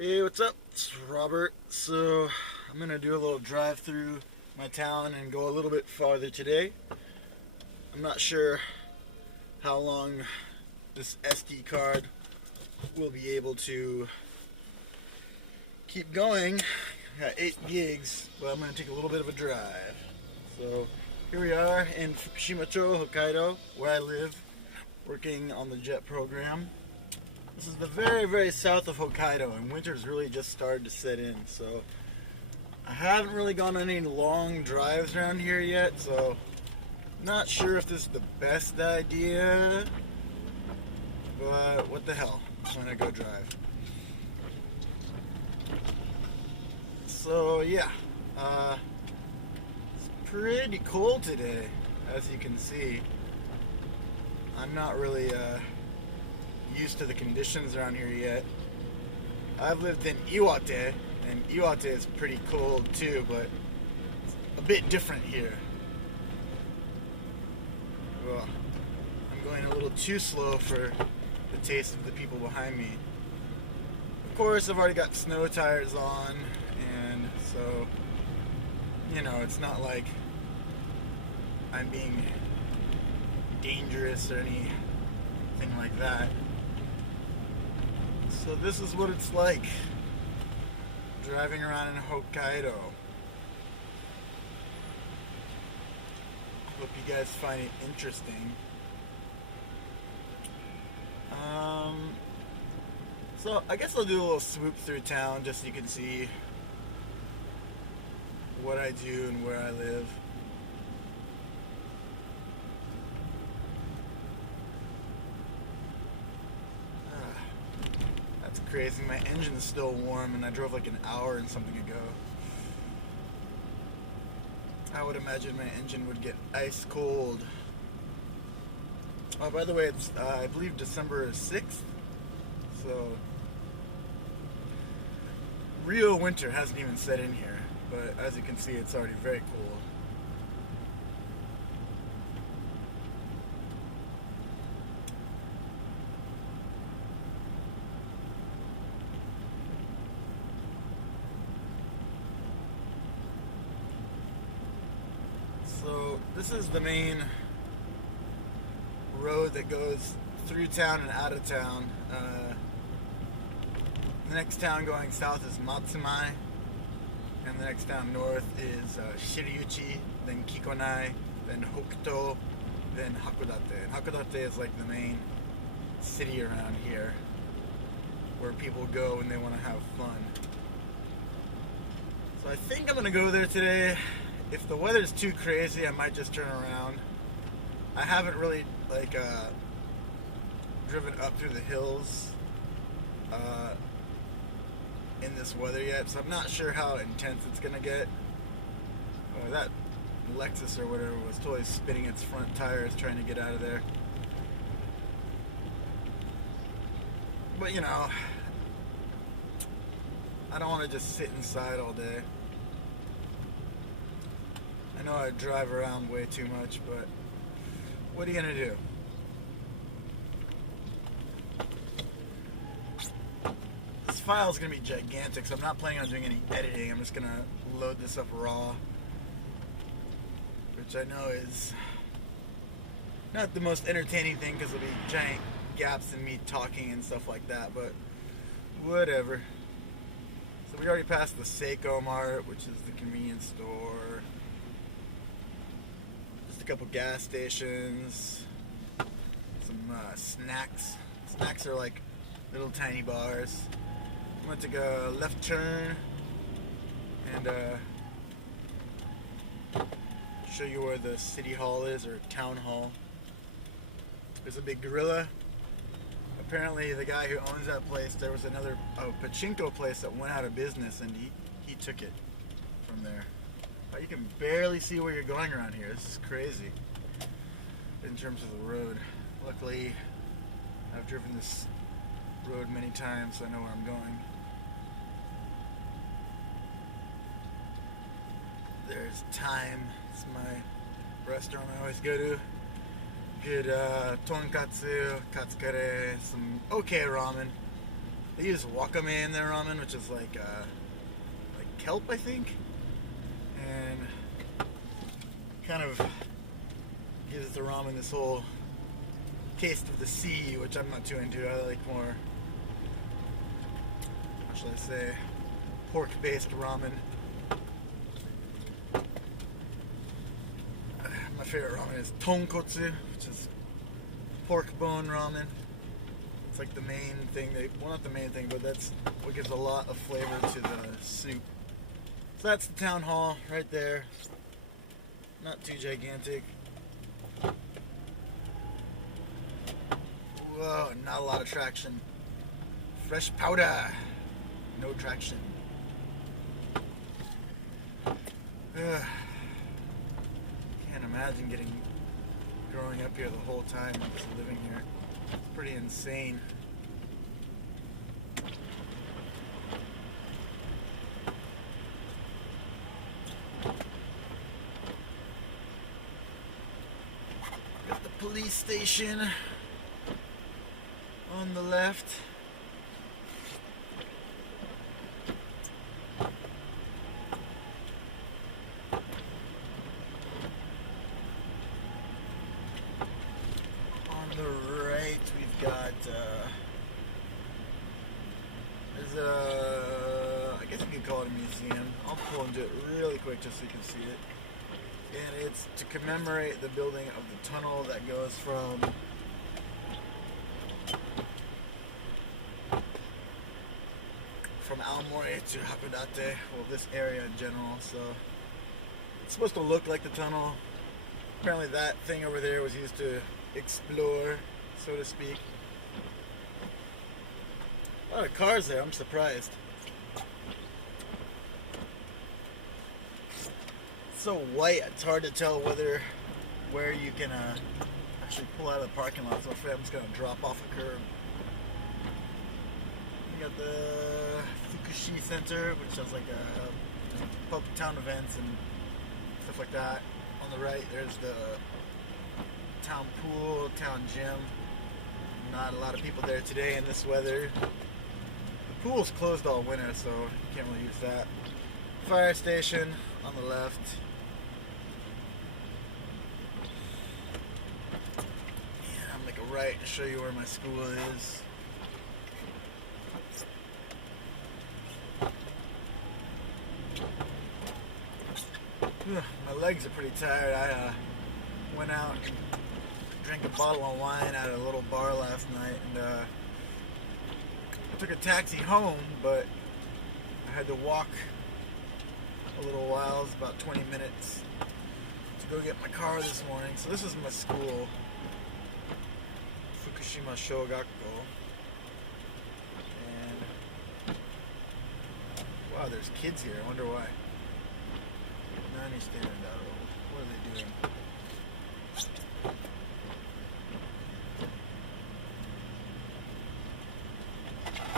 Hey, what's up? It's Robert. So, I'm gonna do a little drive through my town and go a little bit farther today. I'm not sure how long this SD card will be able to keep going. I got 8 gigs, but I'm gonna take a little bit of a drive. So, here we are in Fukushima, Hokkaido, where I live, working on the jet program. This is the very, very south of Hokkaido, and winter's really just started to set in. So I haven't really gone on any long drives around here yet, so not sure if this is the best idea, but what the hell, I'm gonna go drive. So yeah, it's pretty cold today, as you can see. I'm not really used to the conditions around here yet. I've lived in Iwate, and Iwate is pretty cold too, but it's a bit different here. Well, I'm going a little too slow for the taste of the people behind me. Of course, I've already got snow tires on, and so, you know, it's not like I'm being dangerous or anything like that. So this is what it's like driving around in Hokkaido. Hope you guys find it interesting. So I guess I'll do a little swoop through town just so you can see what I do and where I live. That's crazy. My engine's still warm and I drove like an hour and something ago. I would imagine my engine would get ice cold. Oh, by the way, it's I believe December 6th. So real winter hasn't even set in here, but as you can see, it's already very cold. So this is the main road that goes through town and out of town. The next town going south is Matsumai, and the next town north is Shuchucho, then Kikonai, then Hokuto, then Hakodate. And Hakodate is like the main city around here where people go when they want to have fun. So I think I'm gonna go there today. If the weather's too crazy, I might just turn around. I haven't really driven up through the hills in this weather yet, so I'm not sure how intense it's gonna get. That Lexus or whatever was totally spinning its front tires trying to get out of there. But you know, I don't want to just sit inside all day. I know I drive around way too much, but what are you gonna do? This file is gonna be gigantic, so I'm not planning on doing any editing. I'm just gonna load this up raw, which I know is not the most entertaining thing because there'll be giant gaps in me talking and stuff like that, but whatever. So we already passed the Seiko Mart, which is the convenience store. Just a couple gas stations. Some snacks. Snacks are like little tiny bars. I'm going to take a left turn and show you where the city hall is, or town hall. There's a big gorilla. Apparently the guy who owns that place, there was another pachinko place that went out of business, and he took it from there. You can barely see where you're going around here. This is crazy in terms of the road. Luckily, I've driven this road many times, so I know where I'm going. There's Time. It's my restaurant I always go to. Good tonkatsu, katsukare, some okay ramen. They use wakame in their ramen, which is like kelp, I think, and kind of gives the ramen this whole taste of the sea, which I'm not too into. I like more, how should I say, pork-based ramen. My favorite ramen is tonkotsu, which is pork bone ramen. It's like the main thing. Well, not the main thing, but that's what gives a lot of flavor to the soup. So that's the town hall right there. Not too gigantic. Whoa, not a lot of traction. Fresh powder. No traction. Ugh. Can't imagine growing up here the whole time and just living here. It's pretty insane. Got the police station on the left. We've got I guess you could call it a museum. I'll pull into it really quick just so you can see it. And it's to commemorate the building of the tunnel that goes from Aomori to Hakodate, well, this area in general. So it's supposed to look like the tunnel. Apparently that thing over there was used to explore, so to speak. A lot of cars there, I'm surprised. It's so white, it's hard to tell where you can actually pull out of the parking lot. So I'm just going to drop off a curb. You got the Fukushima Center, which has like public town events and stuff like that. On the right, there's the town pool, town gym. Not a lot of people there today in this weather. The pool's closed all winter, so you can't really use that. Fire station on the left. Yeah, I'll make a right to show you where my school is. My legs are pretty tired. I went out and drank a bottle of wine at a little bar last night, and took a taxi home, but I had to walk a little while. It was about 20 minutes to go get my car this morning. So this is my school, Fukushima Shogakko. And wow, there's kids here. I wonder why. Nani standing out. What are they doing?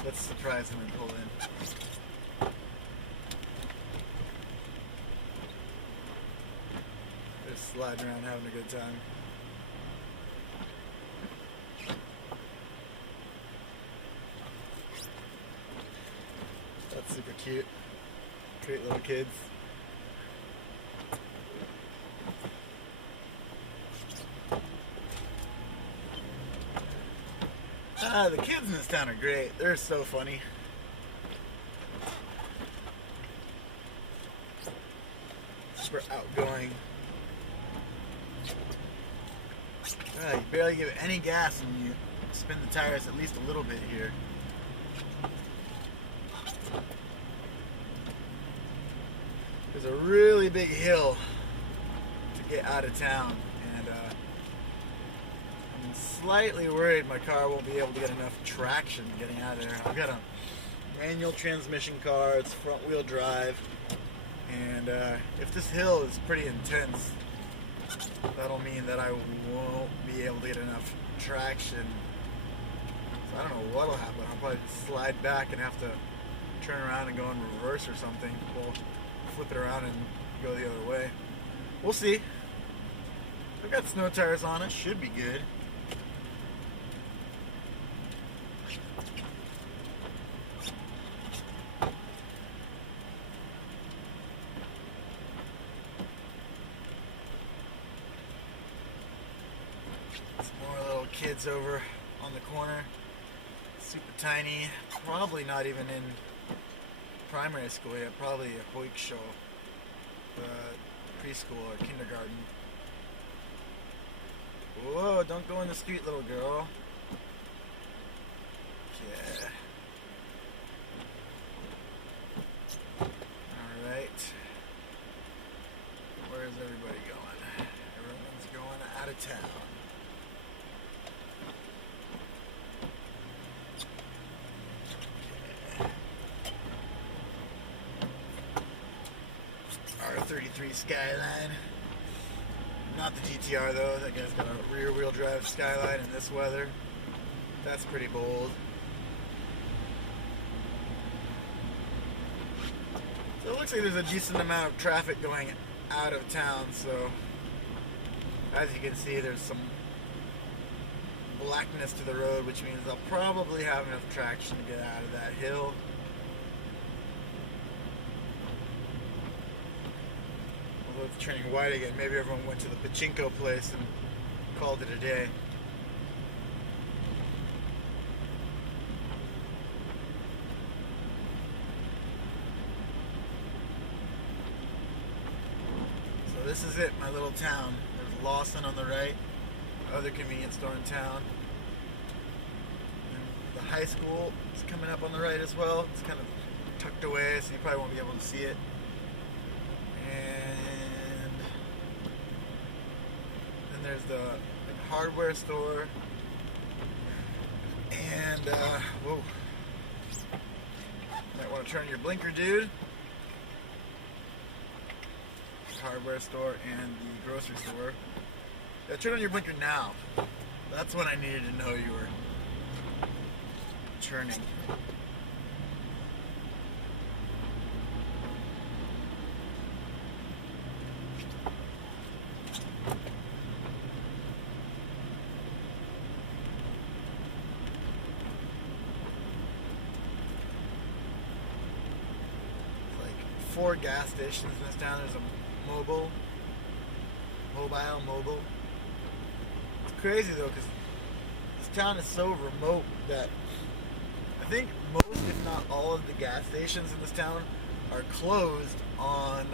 Let's surprise him and pull in. Just sliding around having a good time. That's super cute. Great little kids. The kids in this town are great. They're so funny. Super outgoing. You barely give it any gas and you spin the tires at least a little bit here. There's a really big hill to get out of town, and I'm slightly worried my car won't be able to get enough traction getting out of there. I've got a manual transmission car, it's front wheel drive, and if this hill is pretty intense, that'll mean that I won't be able to get enough traction. So I don't know what'll happen. I'll probably slide back and have to turn around and go in reverse or something. We'll flip it around and go the other way. We'll see. I've got snow tires on it. Should be good. kids over on the corner. Super tiny. Probably not even in primary school yet. Probably a Hokkaido, preschool or kindergarten. Whoa, don't go in the street, little girl. Yeah. Alright. Where's everybody going? Everyone's going out of town. R33 Skyline. Not the GTR though, that guy's got a rear wheel drive Skyline in this weather. That's pretty bold. So it looks like there's a decent amount of traffic going out of town, so as you can see there's some blackness to the road, which means I'll probably have enough traction to get out of that hill. Although it's turning white again, maybe everyone went to the pachinko place and called it a day. So this is it, my little town. There's Lawson on the right, other convenience store in town. And the high school is coming up on the right as well. It's kind of tucked away, so you probably won't be able to see it. And then there's the hardware store. And, whoa. Might want to turn your blinker, dude. Hardware store and the grocery store. Yeah, turn on your blinker now. That's when I needed to know you were turning. Like 4 gas stations in this town. There's a mobile. It's crazy though, because this town is so remote that I think most, if not all, of the gas stations in this town are closed on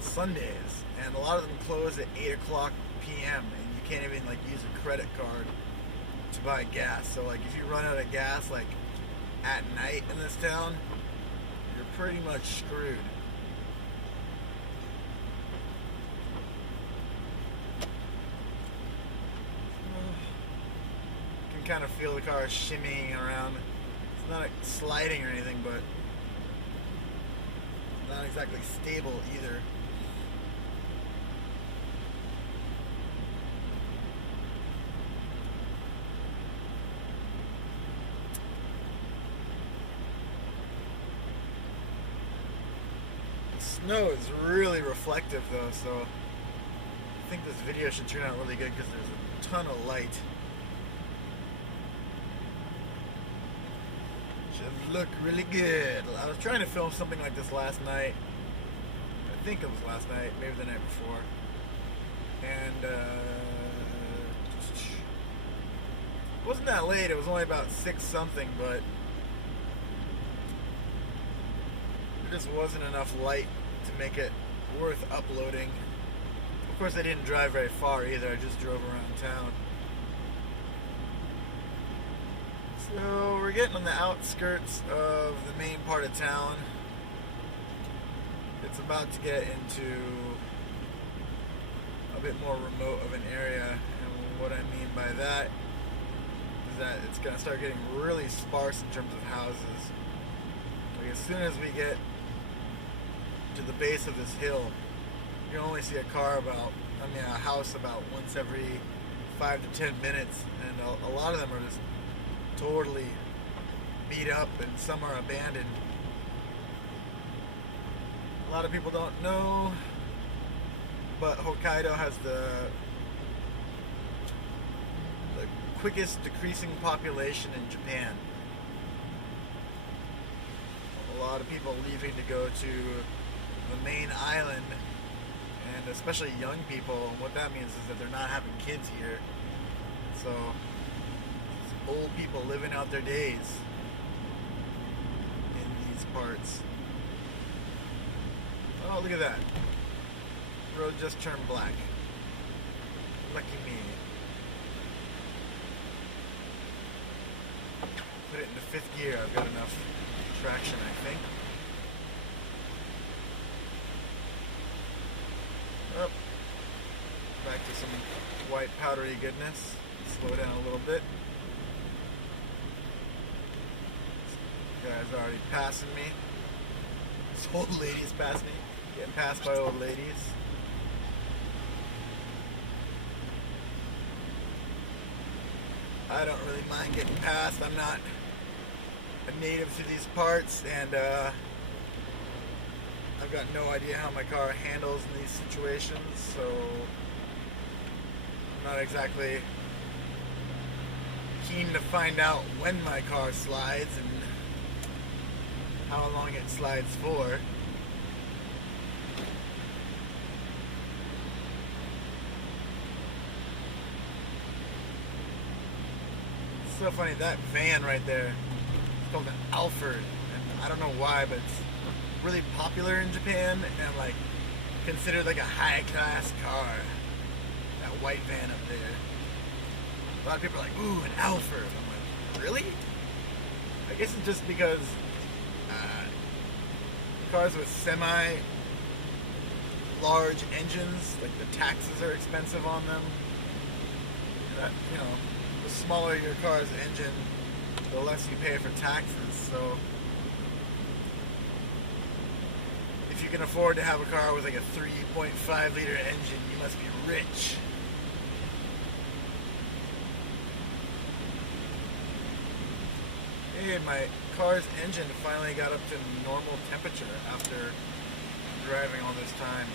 Sundays, and a lot of them close at 8 o'clock p.m. and you can't even like use a credit card to buy gas. So like if you run out of gas like at night in this town, you're pretty much screwed. Kind of feel the car shimmying around. It's not sliding or anything, but not exactly stable either. The snow is really reflective though, so I think this video should turn out really good because there's a ton of light. Look really good. I was trying to film something like this last night. I think it was last night, maybe the night before. And it wasn't that late. It was only about 6 something, but there just wasn't enough light to make it worth uploading. Of course, I didn't drive very far either. I just drove around town. So we're getting on the outskirts of the main part of town. It's about to get into a bit more remote of an area, and what I mean by that is that it's going to start getting really sparse in terms of houses. Like as soon as we get to the base of this hill, you can only see a house about once every 5 to 10 minutes, and a lot of them are just totally beat up, and some are abandoned. A lot of people don't know, but Hokkaido has the quickest decreasing population in Japan. A lot of people leaving to go to the main island, and especially young people. And what that means is that they're not having kids here. So, old people living out their days in these parts. Oh, look at that. The road just turned black. Lucky me. Put it into fifth gear. I've got enough traction, I think. Up. Back to some white powdery goodness. Slow down a little bit. This guy's already passing me. This old lady's passing me. Getting passed by old ladies. I don't really mind getting passed. I'm not a native to these parts, and I've got no idea how my car handles in these situations, so I'm not exactly keen to find out when my car slides and how long it slides for. It's so funny, that van right there, it's called an Alford, and I don't know why, but it's really popular in Japan and like considered like a high-class car. That white van up there. A lot of people are like, ooh, an Alford. I'm like, really? I guess it's just because cars with semi-large engines, like the taxes are expensive on them. That, you know, the smaller your car's engine, the less you pay for taxes. So if you can afford to have a car with like a 3.5 liter engine, you must be rich. Hey, my car's engine finally got up to normal temperature after driving all this time.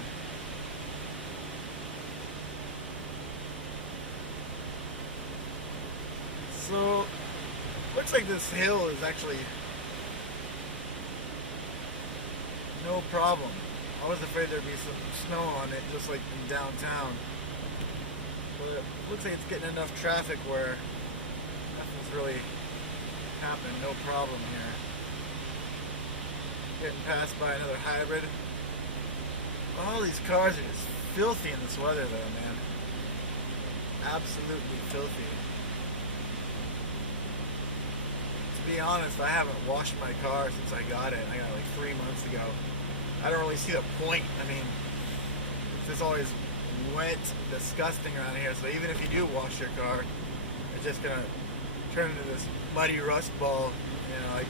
So, looks like this hill is actually no problem. I was afraid there'd be some snow on it, just like in downtown. But it looks like it's getting enough traffic where nothing's really happening, no problem here. Getting passed by another hybrid. All these cars are just filthy in this weather though, man. Absolutely filthy. To be honest, I haven't washed my car since I got it. I got it like 3 months ago. I don't really see the point. I mean, it's just always wet, disgusting around here. So even if you do wash your car, it's just gonna turn into this muddy rust ball, you know, like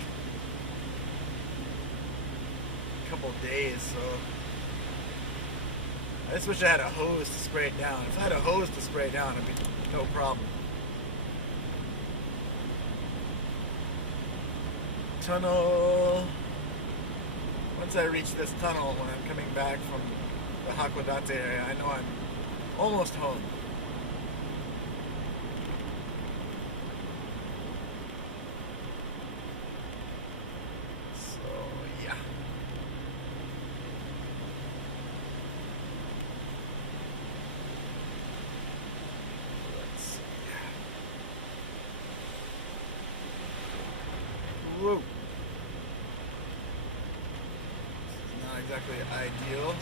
a couple of days. So I just wish I had a hose to spray it down. If I had a hose to spray it down, it'd be no problem. Tunnel. Once I reach this tunnel when I'm coming back from the Hakodate area, I know I'm almost home. So, yeah. Let's see. Whoa. Exactly ideal.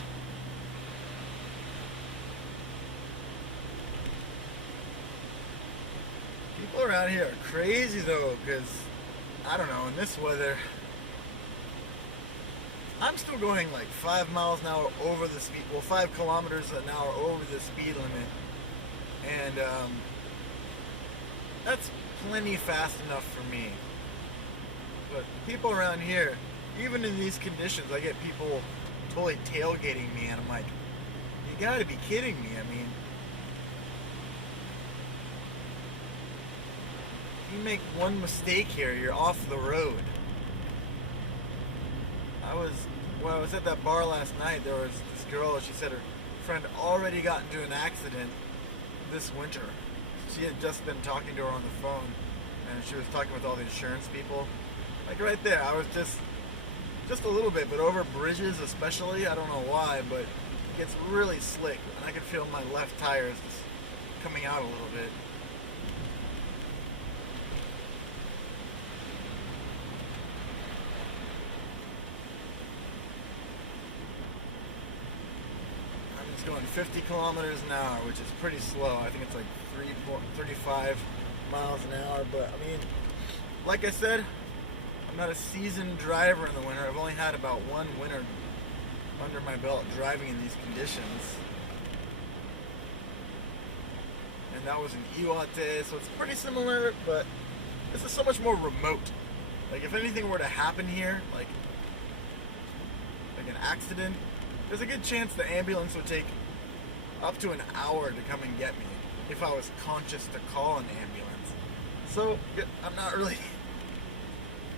People around here are crazy though, because I don't know, in this weather I'm still going like 5 miles an hour over the speed, well 5 kilometers an hour over the speed limit, and that's plenty fast enough for me. But people around here, even in these conditions, I get people totally tailgating me, and I'm like, you gotta be kidding me. I mean, if you make one mistake here, you're off the road. When I was at that bar last night, there was this girl, she said her friend already got into an accident this winter. She had just been talking to her on the phone, and she was talking with all the insurance people. Like right there, I was just a little bit, but over bridges especially, I don't know why, but it gets really slick, and I can feel my left tires just coming out a little bit. going 50 kilometers an hour, which is pretty slow. I think it's like 35 miles an hour. But I mean, like I said, I'm not a seasoned driver in the winter. I've only had about one winter under my belt driving in these conditions. And that was in Iwate, so it's pretty similar, but this is so much more remote. Like if anything were to happen here, like an accident, there's a good chance the ambulance would take up to an hour to come and get me if I was conscious to call an ambulance. So I'm not really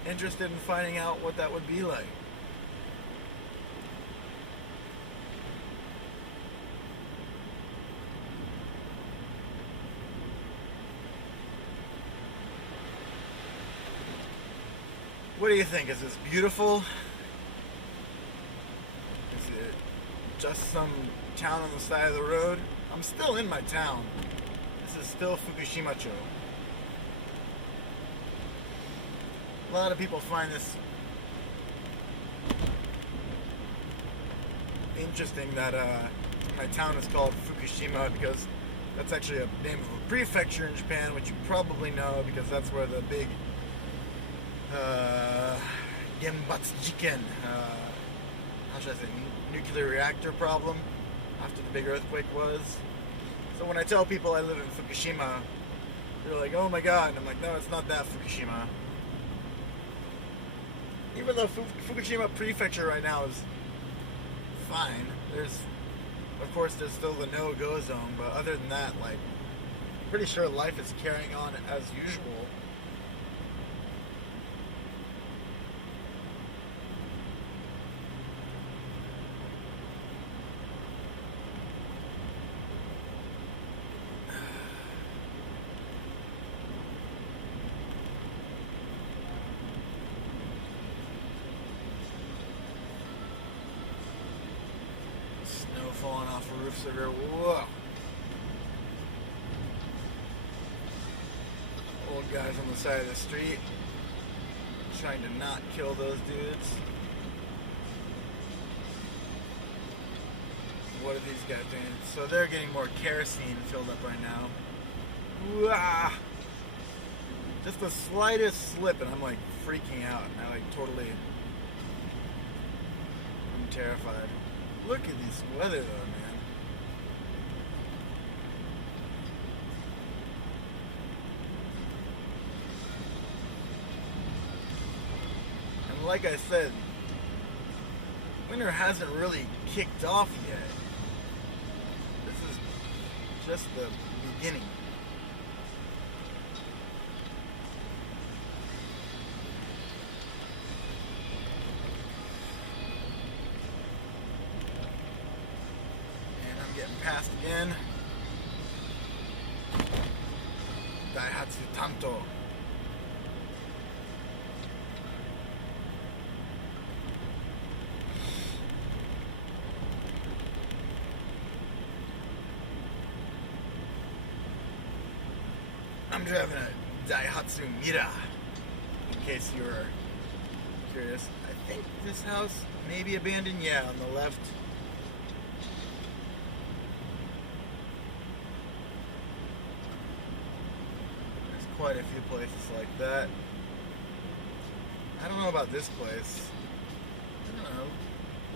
interested in finding out what that would be like. What do you think? Is this beautiful? Is it just some town on the side of the road? I'm still in my town. This is still Fukushima-cho. A lot of people find this interesting that my town is called Fukushima because that's actually a name of a prefecture in Japan, which you probably know because that's where the big Genbatsu-jiken, how should I say, nuclear reactor problem after the big earthquake was. So when I tell people I live in Fukushima, they're like, oh my god, and I'm like, no, it's not that Fukushima. Even though Fukushima prefecture right now is fine, of course there's still the no-go zone, but other than that, like, I'm pretty sure life is carrying on as usual. Falling off the roofs everywhere. Whoa. Old guys on the side of the street trying to not kill those dudes. What are these guys doing? So they're getting more kerosene filled up right now. Whoa. Just the slightest slip and I'm like freaking out. I like totally, I'm terrified. Look at this weather though, man. And like I said, winter hasn't really kicked off yet. This is just the beginning. Past again. Daihatsu Tanto. I'm driving a Daihatsu Mira, in case you were curious. I think this house may be abandoned, yeah, on the left. Quite a few places like that. I don't know about this place. I don't know.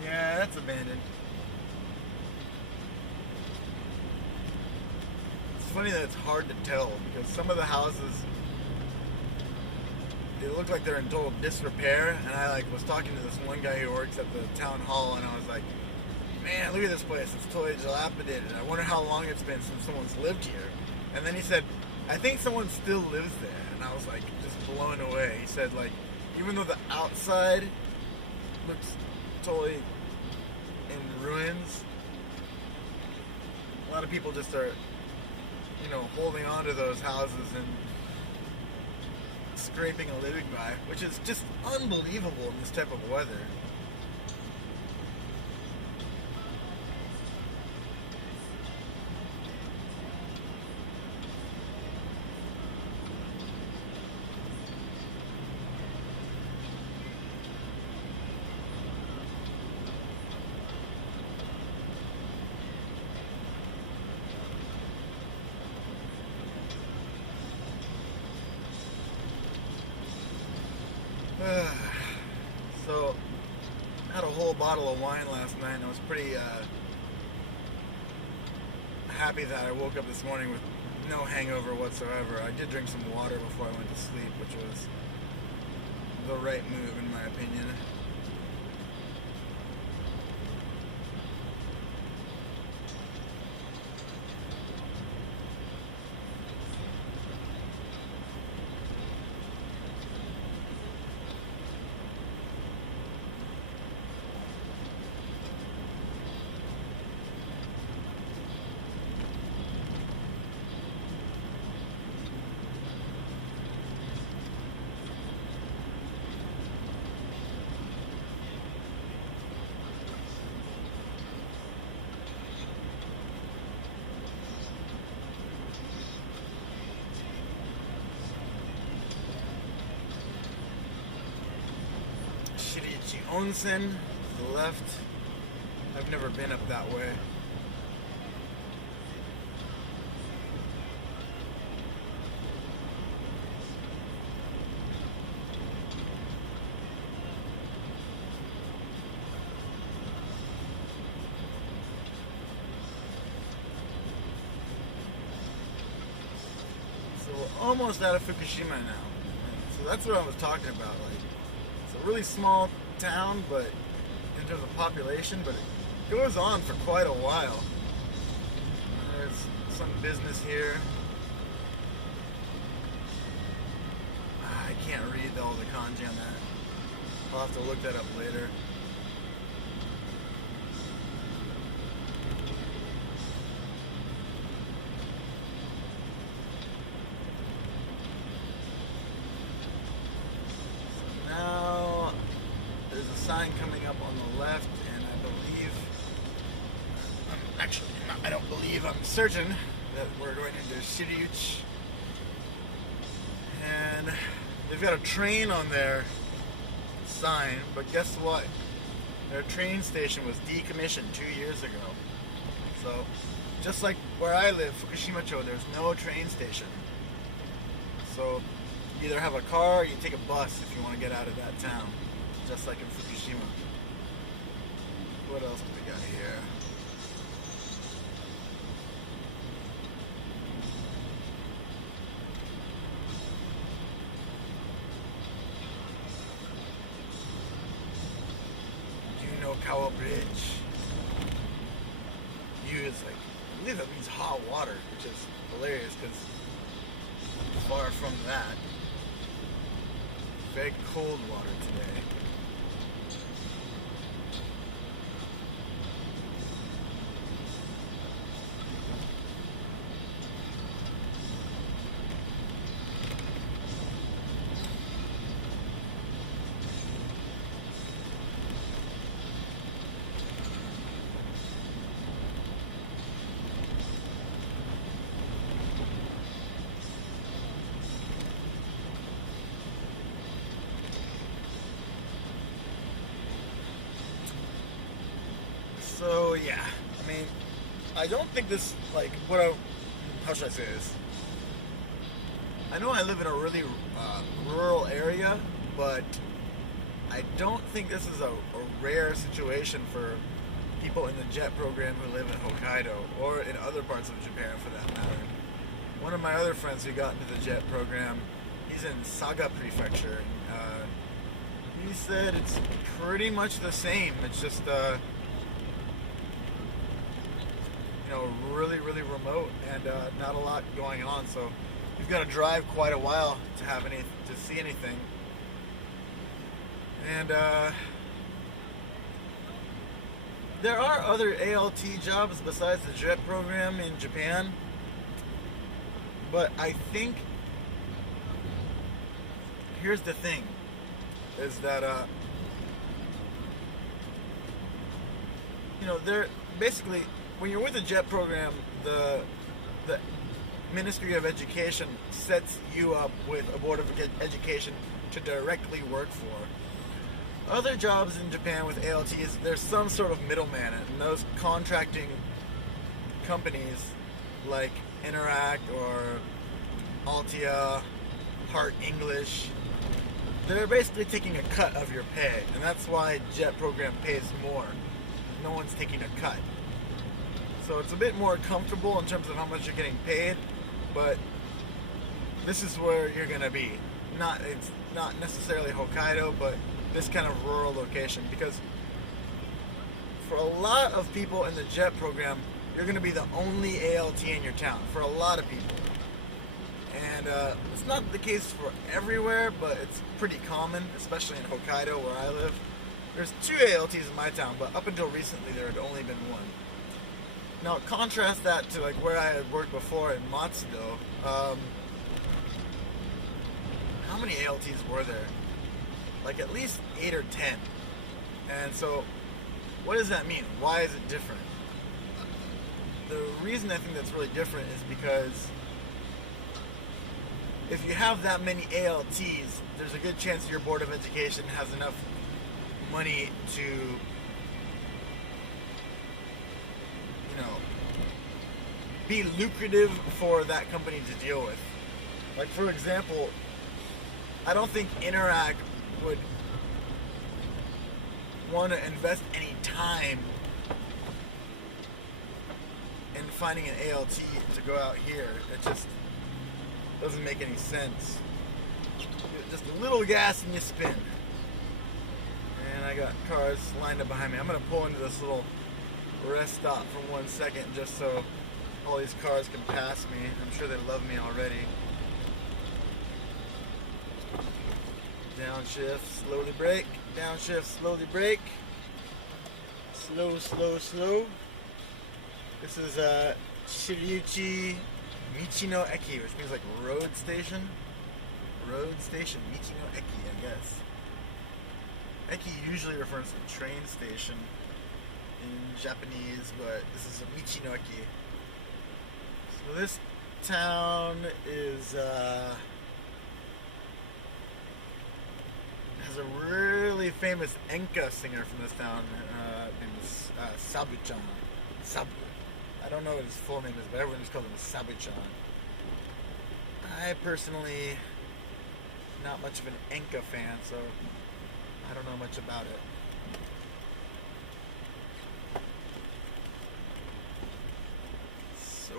Yeah, that's abandoned. It's funny that it's hard to tell because some of the houses, they look like they're in total disrepair, and I was talking to this one guy who works at the town hall, and I was like, man, look at this place, it's totally dilapidated. I wonder how long it's been since someone's lived here. And then he said, I think someone still lives there, and I was like just blown away. He said even though the outside looks totally in ruins, a lot of people just are, holding on to those houses and scraping a living by, which is just unbelievable in this type of weather. So I had a whole bottle of wine last night, and I was pretty happy that I woke up this morning with no hangover whatsoever. I did drink some water before I went to sleep, which was the right move in my opinion. Shuchucho Onsen, to the left. I've never been up that way. So we're almost out of Fukushima now. So that's what I was talking about. Like, it's a really small town, but in terms of population, but it goes on for quite a while. There's some business here. I can't read all the kanji on that. I'll have to look that up later. Sign coming up on the left, and I believe, I'm certain that we're going into Shuchucho, and they've got a train on their sign, but guess what? Their train station was decommissioned 2 years ago. So, just like where I live, Fukushima-cho, there's no train station. So, you either have a car or you take a bus if you want to get out of that town. Just like in Fukushima. What else do we got here? Kawa Bridge. I believe that means hot water, which is hilarious because far from that. Very cold water today. So yeah, I mean, I don't think this, how should I say this? I know I live in a really rural area, but I don't think this is a rare situation for people in the JET program who live in Hokkaido, or in other parts of Japan for that matter. One of my other friends who got into the JET program, he's in Saga Prefecture. He said it's pretty much the same. It's just really remote and not a lot going on, so you've got to drive quite a while to see anything. And there are other ALT jobs besides the JET program in Japan, but I think here's the thing, is that they're basically, when you're with the JET program, the Ministry of Education sets you up with a Board of Education to directly work for. Other jobs in Japan with ALTs, there's some sort of middleman, and those contracting companies like Interact or Altia, Heart English, they're basically taking a cut of your pay, and that's why Jet program pays more. No one's taking a cut. So it's a bit more comfortable in terms of how much you're getting paid, but this is where you're gonna be. It's not necessarily Hokkaido, but this kind of rural location, because for a lot of people in the Jet program, you're gonna be the only ALT in your town. For a lot of people. And it's not the case for everywhere, but it's pretty common, especially in Hokkaido where I live. There's 2 ALTs in my town, but up until recently there had only been 1. Now contrast that to like where I had worked before in Matsudo. How many ALTs were there? Like at least 8 or 10. And so what does that mean? Why is it different? The reason I think that's really different is because if you have that many ALTs, there's a good chance your Board of Education has enough money to, be lucrative for that company to deal with. Like for example, I don't think Interac would want to invest any time in finding an ALT to go out here. It just doesn't make any sense. Just a little gas and you spin. And I got cars lined up behind me. I'm going to pull into this little rest stop for 1 second just so all these cars can pass me. I'm sure they love me already. Downshift, slowly brake. Downshift, slowly brake. Slow, slow, slow. This is Shuchucho Michi no Eki, which means like road station. Road station, Michi no Eki, I guess. Eki usually refers to train station in Japanese, but this is a Michi no Eki. So this town is has a really famous enka singer from this town named Sabu-chan. Sabu. I don't know what his full name is, but everyone just calls him Sabu-chan. I personally not much of an enka fan, so I don't know much about it. So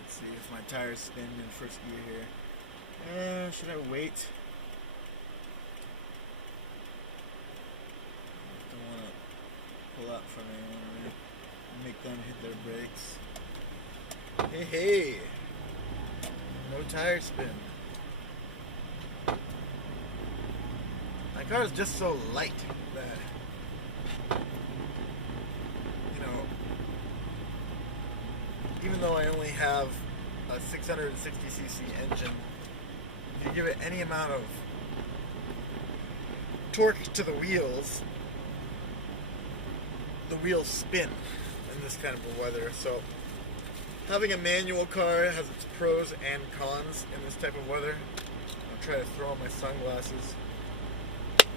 let's see if my tires spin in first gear here. Should I wait? Don't want to pull out from anyone or make them hit their brakes. Hey, hey! No tire spin. My car is just so light that, even though I only have a 660cc engine, if you give it any amount of torque to the wheels spin in this kind of weather. So having a manual car has its pros and cons in this type of weather. I'll try to throw on my sunglasses.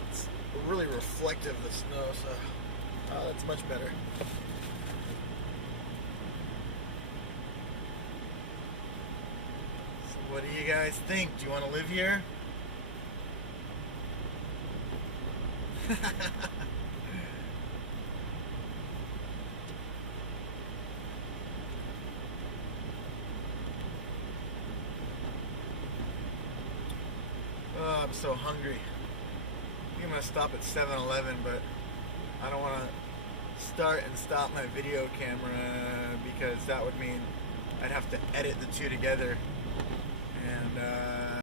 It's really reflective, the snow, so that's much better. So what do you guys think? Do you want to live here? Oh, I'm so hungry. I think I'm going to stop at 7-Eleven, but I don't want to start and stop my video camera because that would mean I'd have to edit the two together. And